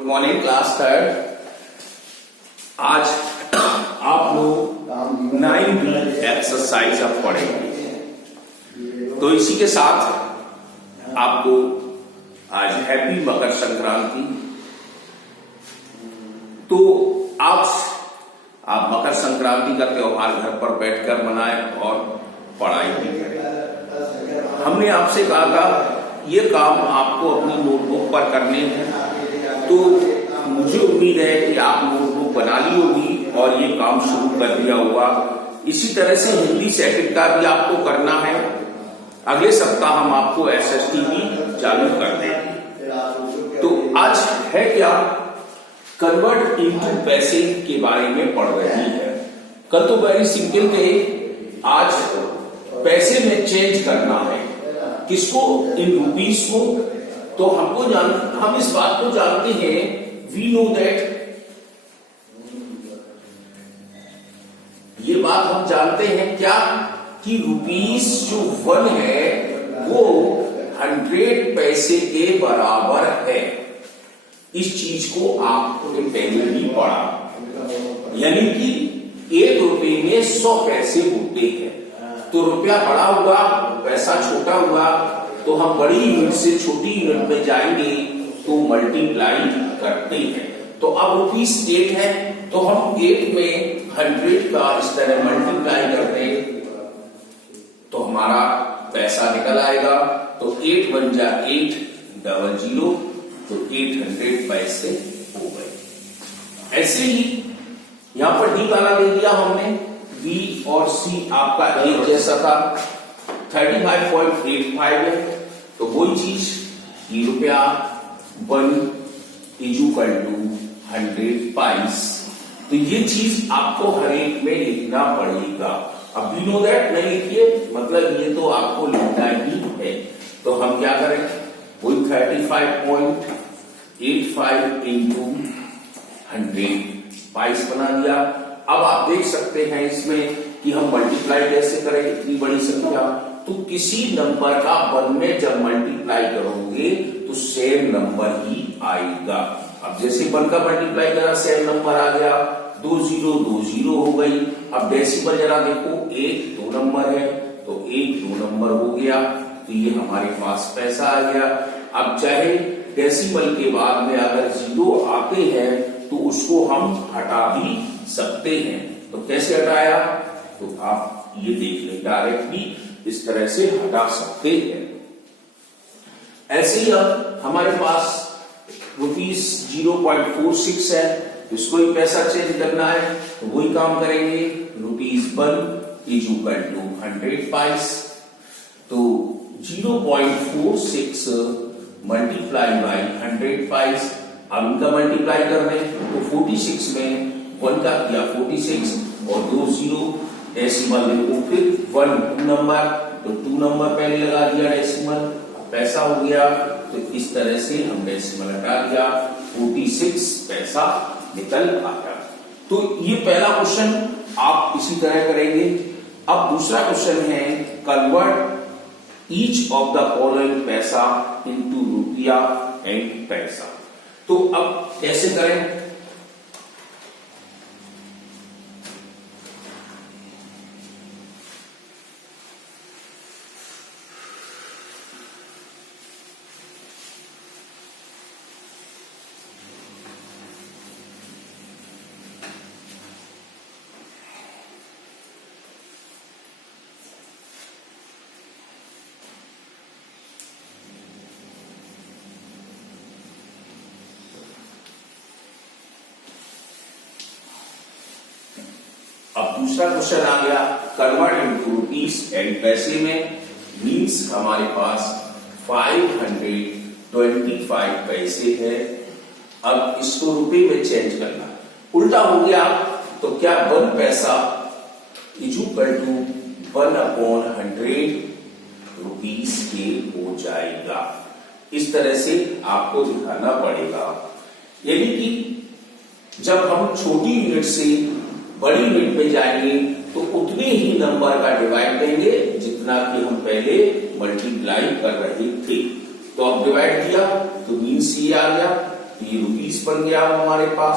Good morning class third. आज आप लोग 9B एक्सरसाइज अब पढ़ेंगे। तो इसी के साथ आपको आज हैप्पी मकर संक्रांति। तो आज आप मकर संक्रांति का त्योहार घर पर बैठकर मनाएं और पढ़ाई भी करें। हमने आपसे कहा था ये काम आपको अपनी नोटबुक पर करने हैं, तो मुझे उम्मीद है कि आप नोटबुक बना ली होगी और ये काम शुरू कर दिया होगा। इसी तरह से हिंदी सेकंड का भी आपको करना है। अगले सप्ताह हम आपको SST भी चालू कर देंगे। तो आज है क्या, कन्वर्ट इनटू पैसे के बारे में पढ़ रही है। कल तो वेरी सिंपल थे, आज पैसे में चेंज करना है। किसको? इन रुपीस को। तो हम इस बात को जानते हैं, वी नो दैट, ये बात हम जानते हैं क्या, कि रुपीस जो 1 है वो 100 पैसे के बराबर है। इस चीज को आपने पहले भी पढ़ा, यानी कि 1 रुपए में 100 पैसे होते हैं। तो रुपया बड़ा हुआ, पैसा छोटा हुआ, तो हम बड़ी यूनिट से छोटी यूनिट में जाएंगे तो मल्टीप्लाई करते हैं। तो अब रुपीस 8 है, तो हम 8 में 100 का इस तरह मल्टीप्लाई करते तो हमारा पैसा निकल आएगा। तो 8 1 जा 8 डबल 0, तो 800 पैसे हो गए। ऐसे ही यहां पर डी वाला दे दिया हमने, बी और सी आपका एक जैसा था, 35.85 है। तो वही चीज कि रुपया 1 इज इक्वल टू 100 पाइस। तो ये चीज आपको हर एक में लिखना पड़ेगा। अब वी नो दैट नहीं लिखिए, मतलब ये तो आपको लिखना ही है। तो हम क्या करें, वही 35.85 इंटू 100 पाइस बना दिया। अब आप देख सकते हैं इसमें कि हम मल्टीप्लाई कैसे करें इतनी बड़ी संख्या। तो किसी नंबर का 1 में जब मल्टीप्लाई करोगे तो सेम नंबर ही आएगा। अब जैसे 1 का मल्टीप्लाई करा सेम नंबर आ गया, 2 0 2 0 हो गई। अब डेसिमल जरा देखो, 1 2 नंबर है, तो 1 2 नंबर हो गया। तो ये हमारे पास पैसा आ गया। अब चाहे डेसिमल के बाद में अगर 0 आते हैं तो उसको हम हटा भी सकते हैं। तो कैसे हटाया, तो आप ये देख लें, डायरेक्टली इस तरह से हटा सकते हैं। ऐसे ही अब हमारे पास रुपीस 0.46 है, इसको ही पैसा चेंज करना है, तो वही काम करेंगे। Rupees 1 is equal to 100 paise. तो 0.46 मल्टीप्लाई बाई 100 पाइस। अब इनका मल्टीप्लाई कर रहे हैं, तो 46 में 1 का किया 46 और 2 0 डेसिमल देखो, फिर 1 2 नंबर, तो 2 नंबर पहले लगा दिया डेसिमल, पैसा हो गया। तो इस तरह से हम डेसिमल हटा दिया, 46 पैसा निकल आया। तो ये पहला क्वेश्चन आप इसी तरह करेंगे। अब दूसरा क्वेश्चन है, convert each of the following पैसा इनटू रुपया एंड पैसा। तो अब कैसे करें, अब दूसरा क्वेश्चन आ गया, कन्वर्ट इनटू रुपीस एंड पैसे में, मीन्स हमारे पास 525 पैसे है। अब इसको रुपए में चेंज करना, उल्टा हो गया, तो क्या 1 पैसा इज इक्वल टू 1/100 रुपीस के हो जाएगा। इस तरह से आपको दिखाना पड़ेगा। यानी कि जब हम छोटी यूनिट से बड़ी यूनिट में जाएंगे तो उतने ही नंबर का डिवाइड देंगे जितना कि हम पहले मल्टीप्लाई कर रहे थे। तो अब डिवाइड किया तो मीन्स ये आ गया ये रुपीस बन गया हमारे पास।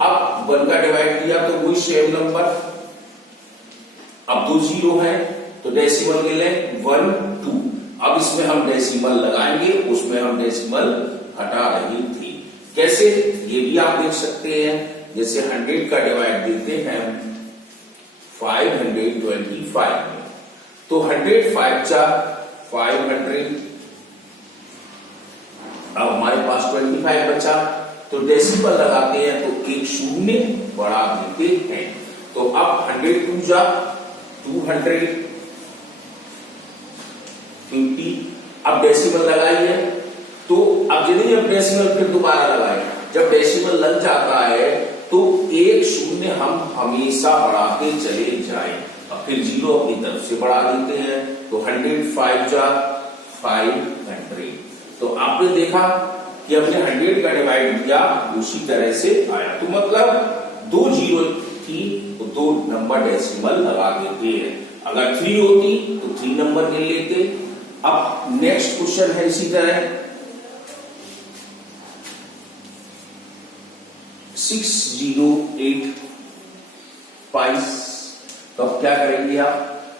अब 1 का डिवाइड किया तो वही सेम नंबर, अब 2 जीरो है तो डेसिमल ले लें 1 2। अब इसमें हम डेसिमल लगाएंगे, उसमें हम डेसिमल हटा रहे थे। कैसे, ये भी आप देख सकते हैं, जैसे 100 का डिवाइड देते हैं 525 में, तो 100 5 जा 500, अब हमारे पास 25 बचा, तो डेसिमल लगाते हैं तो एक शून्य बढ़ा देते हैं। तो अब 100 2 जा 250, अब डेसिमल लगाइए, तो अब यदि अब डेसिमल फिर दोबारा लगाए, जब डेसिमल लग जाता है तो एक शून्य हम हमेशा बढ़ाते चले जाएं, अब फिर जीरो अपनी तरफ से बढ़ा देते हैं, तो 100 5 जा 500। तो आपने देखा कि हमने 100 का डिवाइड किया उसी तरह से आया, तो मतलब 2 जीरो थी तो 2 नंबर डेसिमल लगा देते हैं। अगर 3 होती तो 3 नंबर ले लेते। अब नेक्स्ट क्वेश्चन है इसी तरह 608 पाइस, तो अब क्या करेंगे आप,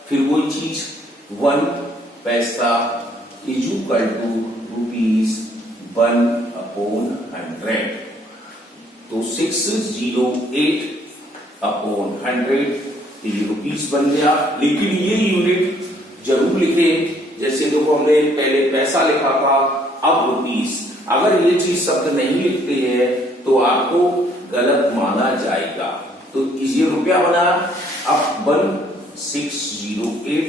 फिर वही चीज 1 पैसा इज इक्वल टू रुपीस 1/100, तो 608 अपॉन 100 ये रुपीस बन गया। लेकिन ये यूनिट जरूर लिखें, जैसे देखो हमने पहले पैसा लिखा था, अब रुपीस। अगर ये चीज शब्द नहीं लिखते हैं तो आपको गलत माना जाएगा। तो ये रुपया बना, अब 1608,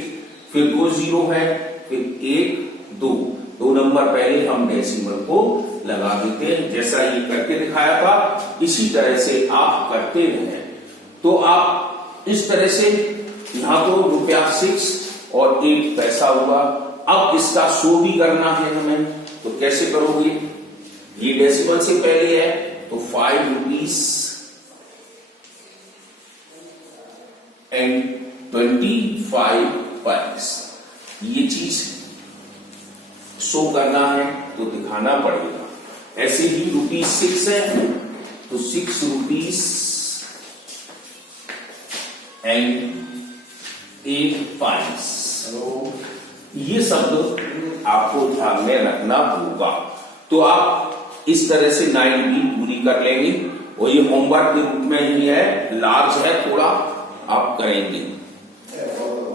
फिर 2 जीरो है, फिर 1 2, 2 नंबर पहले हम डेसिमल को लगा देते हैं, जैसा ये करके दिखाया था इसी तरह से आप करते रहें। तो आप इस तरह से यहां तो रुपया 6 और 1 पैसा हुआ। अब इसका शो भी करना है हमें, तो कैसे करोगे, ये डेसिमल से पहले है तो 5 रुपीस एंड 25 पैस, ये चीज शो करना है तो दिखाना पड़ेगा। ऐसे ही रुपीस 6 है तो 6 रुपीस एंड 8 पैस, ये शब्द आपको ध्यान में रखना होगा। तो आप इस तरह से 9 भी पूरी कर लेंगे, और ये होमवर्क के रूप में ही है, लार्ज है थोड़ा, आप करेंगे।